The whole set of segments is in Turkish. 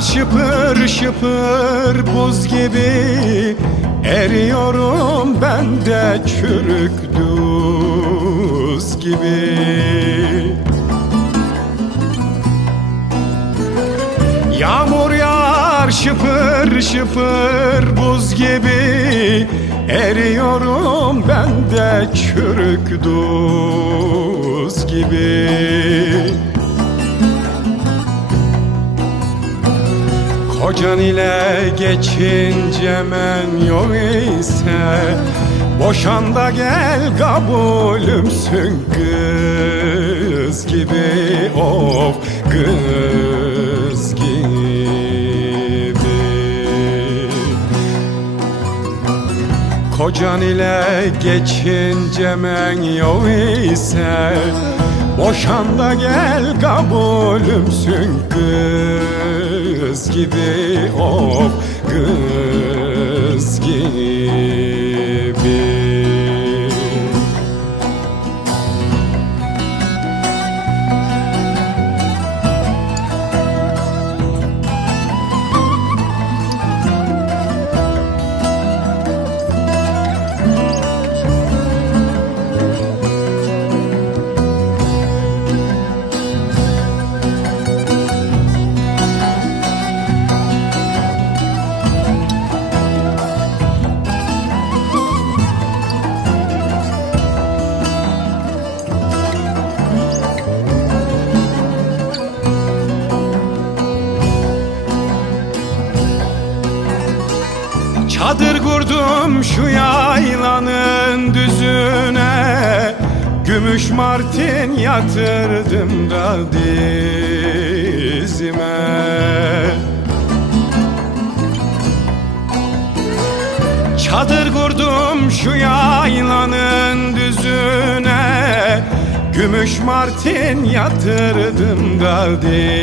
şıpır şıpır buz gibi. Eriyorum ben de çürük duz gibi. Yağmur yağar şıpır şıpır buz gibi. Eriyorum ben de çürük duz gibi Kocan ile geçince men yok ise Boşan da gel kabulümsün kız gibi Of kız gibi. Kocan ile geçince men yok ise Boşan da gel kabulümsün kız gibi Of kız gibi Çadır kurdum şu yaylanın düzüne. Gümüş martin yatırdım da dizime. Çadır kurdum şu yaylanın düzüne. Gümüş martin yatırdım da dizime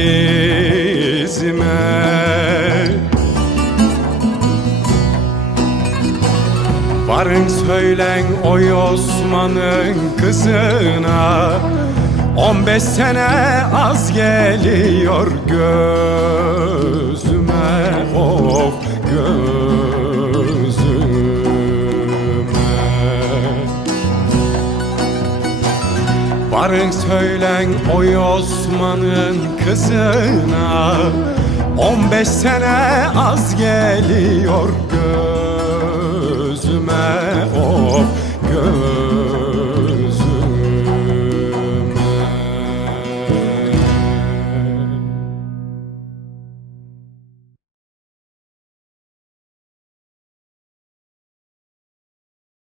Varın söylen oy Osman'ın kızına. 15 sene az geliyor gözüme. Of gözüme. Varın söylen oy Osman'ın kızına. 15 sene az geliyor gözüme Of gözüme